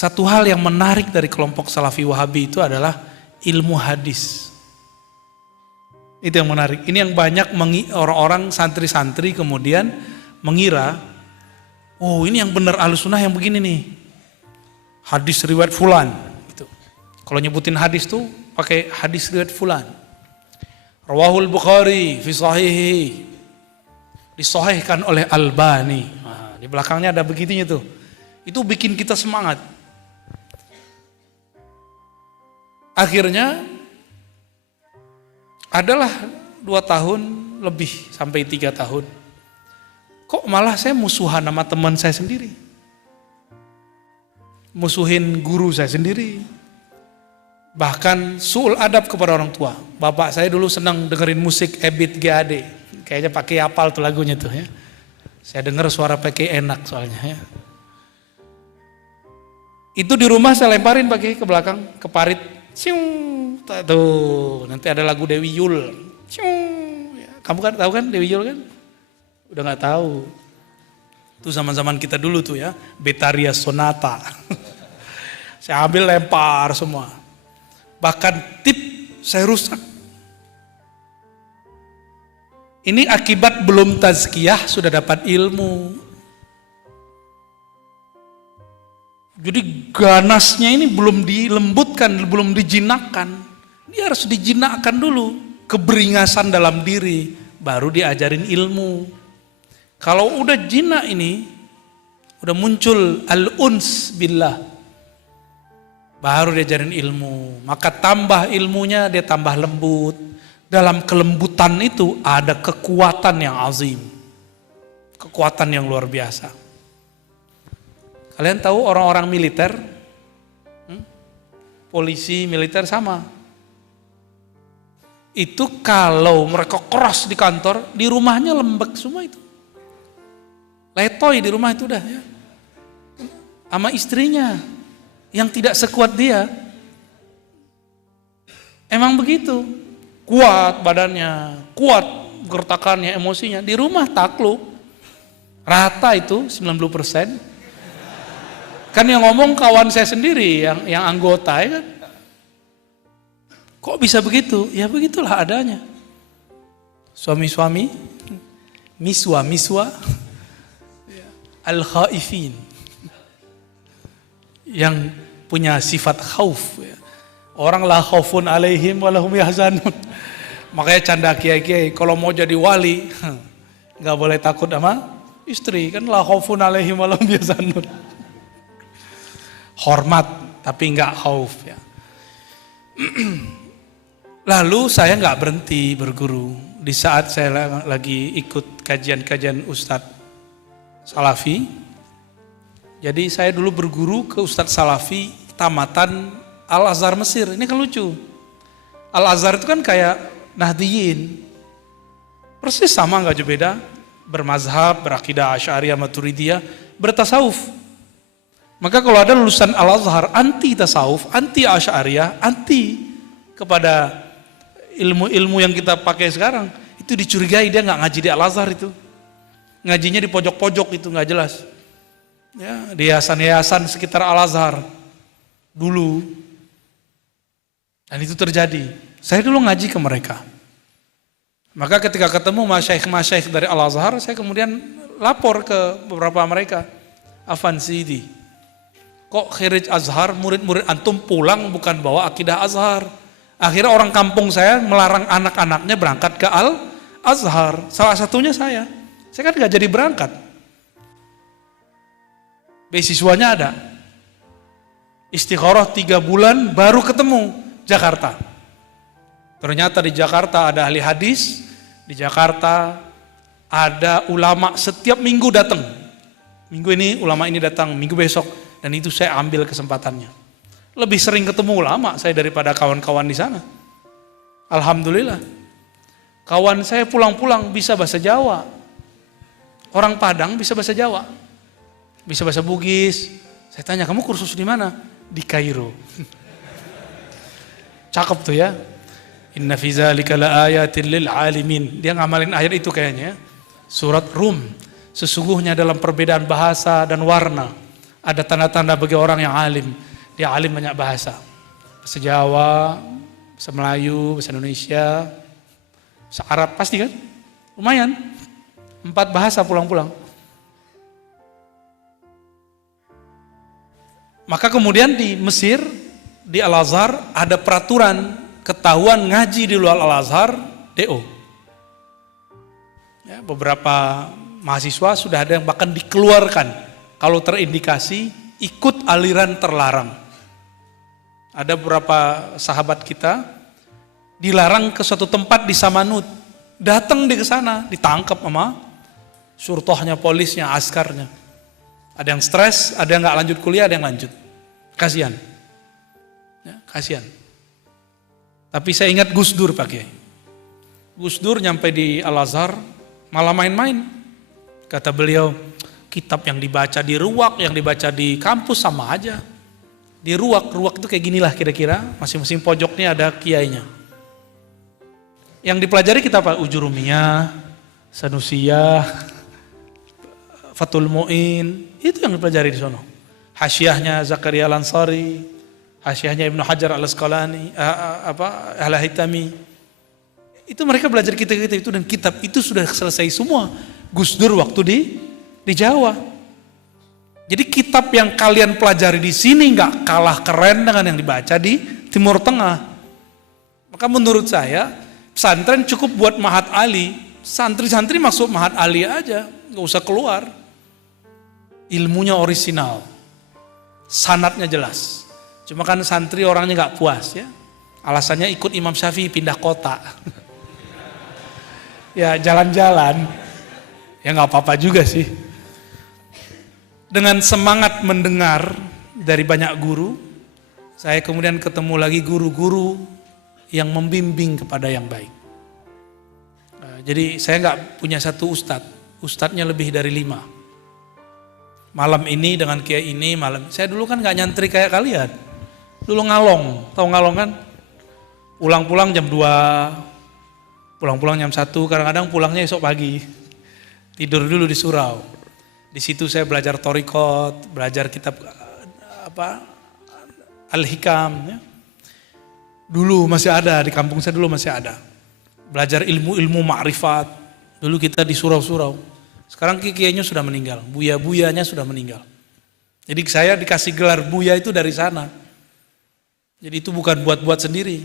Satu hal yang menarik dari kelompok Salafi Wahabi itu adalah ilmu hadis. Itu yang menarik. Ini yang banyak orang-orang santri-santri kemudian mengira, oh ini yang benar Ahlussunnah yang begini nih. Hadis riwayat fulan. Gitu. Kalau nyebutin hadis tuh pakai hadis riwayat fulan. Rawahul Bukhari fi sahihi. Disahihkan oleh Albani. Nah, di belakangnya ada begitunya tuh. Itu bikin kita semangat. Akhirnya adalah 2 tahun lebih sampai 3 tahun. Kok malah saya musuhan sama teman saya sendiri. Musuhin guru saya sendiri. Bahkan su'ul adab kepada orang tua. Bapak saya dulu senang dengerin musik Ebit GAD. Kayaknya pakai hafal tuh lagunya tuh ya. Saya dengar suara pakai enak soalnya ya. Itu di rumah saya lemparin pakai ke belakang, ke parit. Cium, tuh nanti ada lagu Dewi Yul. Cium, ya. Kamu kan tahu kan Dewi Yul kan? Udah nggak tahu. Itu zaman-zaman kita dulu tuh ya, Betaria Sonata. Saya ambil lempar semua. Bahkan tip saya rusak. Ini akibat belum tazkiyah sudah dapat ilmu. Jadi ganasnya ini belum dilembutkan, belum dijinakkan. Dia harus dijinakkan dulu. Keberingasan dalam diri, baru diajarin ilmu. Kalau udah jinak ini, udah muncul al-uns billah, baru diajarin ilmu. Maka tambah ilmunya, dia tambah lembut. Dalam kelembutan itu ada kekuatan yang azim. Kekuatan yang luar biasa. Kalian tahu orang-orang militer, polisi militer sama. Itu kalau mereka keras di kantor, di rumahnya lembek semua itu. Letoy di rumah itu udah ya. Sama istrinya yang tidak sekuat dia. Emang begitu. Kuat badannya, kuat gertakannya, emosinya. Di rumah takluk. Rata itu 90%. Kan yang ngomong kawan saya sendiri yang anggota ya kan. Kok bisa begitu? Ya begitulah adanya. Suami-suami, miswa-miswa, al-khaifin. Yang punya sifat khauf. Orang la khaufun alaihim walahum yahzanun. Makanya canda kiai-kiai, kalau mau jadi wali, nggak boleh takut sama istri. Kan la khaufun alaihim walahum yahzanun. Hormat tapi enggak khauf ya. Lalu saya enggak berhenti berguru. Di saat saya lagi ikut kajian-kajian Ustadz Salafi. Jadi saya dulu berguru ke Ustadz Salafi tamatan Al-Azhar Mesir. Ini kan lucu. Al-Azhar itu kan kayak Nahdiyin. Persis sama enggak jauh beda. Bermazhab, berakidah Asy'ariyah Maturidiyah, bertasawuf. Maka kalau ada lulusan Al-Azhar anti tasawuf, anti Asy'ariyah, anti kepada ilmu-ilmu yang kita pakai sekarang, itu dicurigai dia nggak ngaji di Al-Azhar itu. Ngajinya di pojok-pojok itu nggak jelas. Ya, di yayasan-yayasan sekitar Al-Azhar dulu. Dan itu terjadi. Saya dulu ngaji ke mereka. Maka ketika ketemu masyaikh-masyaikh dari Al-Azhar, saya kemudian lapor ke beberapa mereka. Afan Sidi, kok khirij Azhar, murid-murid antum pulang bukan bawa akidah Azhar. Akhirnya orang kampung saya melarang anak-anaknya berangkat ke Al-Azhar. Salah satunya saya. Saya kan gak jadi berangkat. Beasiswanya ada. Istikharah 3 bulan baru ketemu Jakarta. Ternyata di Jakarta ada ahli hadis. Di Jakarta ada ulama setiap minggu datang. Minggu ini ulama ini datang, minggu besok. Dan itu saya ambil kesempatannya. Lebih sering ketemu ulama saya daripada kawan-kawan di sana. Alhamdulillah. Kawan saya pulang-pulang bisa bahasa Jawa. Orang Padang bisa bahasa Jawa. Bisa bahasa Bugis. Saya tanya, kamu kursus di mana? Di Kairo. Cakep tuh ya. Inna fi dzalika laayatin lil alimin. Dia ngamalin ayat itu kayaknya. Surat Rum. Sesungguhnya dalam perbedaan bahasa dan warna Ada tanda-tanda bagi orang yang alim. Dia alim banyak bahasa. Bahasa Jawa, bahasa Melayu, bahasa Indonesia, bahasa Arab pasti kan? Lumayan. 4 bahasa pulang-pulang. Maka kemudian di Mesir, di Al-Azhar ada peraturan ketahuan ngaji di luar Al-Azhar, DO. Ya, beberapa mahasiswa sudah ada yang bahkan dikeluarkan kalau terindikasi ikut aliran terlarang. Ada beberapa sahabat kita dilarang ke suatu tempat di Samanut, datang di ke sana, ditangkap sama surtohnya, polisnya, askarnya. Ada yang stres, ada yang nggak lanjut kuliah, ada yang lanjut. Kasihan, ya, kasihan. Tapi saya ingat Gus Dur Pak Kiai. Gus Dur nyampe di Al-Azhar malah main-main. Kata beliau, kitab yang dibaca di ruak, yang dibaca di kampus sama aja. Di ruak itu kayak ginilah kira-kira, masing-masing pojoknya ada kiainya. Yang dipelajari kitab apa? Ujurumiyah, Sanusiyah, Fathul Mu'in, itu yang dipelajari di sono. Hasyiahnya Zakaria Al-Ansari, hasyiahnya Ibnu Hajar Al-Asqalani, Al-Haytami. Itu mereka belajar kitab-kitab itu, dan kitab itu sudah selesai semua. Gus Dur waktu di Jawa. Jadi kitab yang kalian pelajari di sini nggak kalah keren dengan yang dibaca di Timur Tengah. Maka menurut saya pesantren cukup buat Mahat Ali. Santri-santri masuk Mahat Ali aja, nggak usah keluar. Ilmunya orisinal, sanadnya jelas. Cuma kan santri orangnya nggak puas ya. Alasannya ikut Imam Syafi'i pindah kota. Ya jalan-jalan. Ya nggak apa-apa juga sih. Dengan semangat mendengar dari banyak guru, saya kemudian ketemu lagi guru-guru yang membimbing kepada yang baik. Jadi saya nggak punya satu ustadz, ustadznya lebih dari 5. Malam ini dengan kiai ini, saya dulu kan nggak nyantri kayak kalian. Dulu ngalong, tahu ngalong kan? Pulang-pulang jam 2, pulang-pulang jam 1, kadang-kadang pulangnya esok pagi. Tidur dulu di surau. Di situ saya belajar thorikot, belajar kitab Al-Hikam. Ya. Dulu masih ada, di kampung saya dulu masih ada. Belajar ilmu-ilmu ma'rifat. Dulu kita di surau-surau. Sekarang kiainya sudah meninggal, buya-buyanya sudah meninggal. Jadi saya dikasih gelar buya itu dari sana. Jadi itu bukan buat-buat sendiri.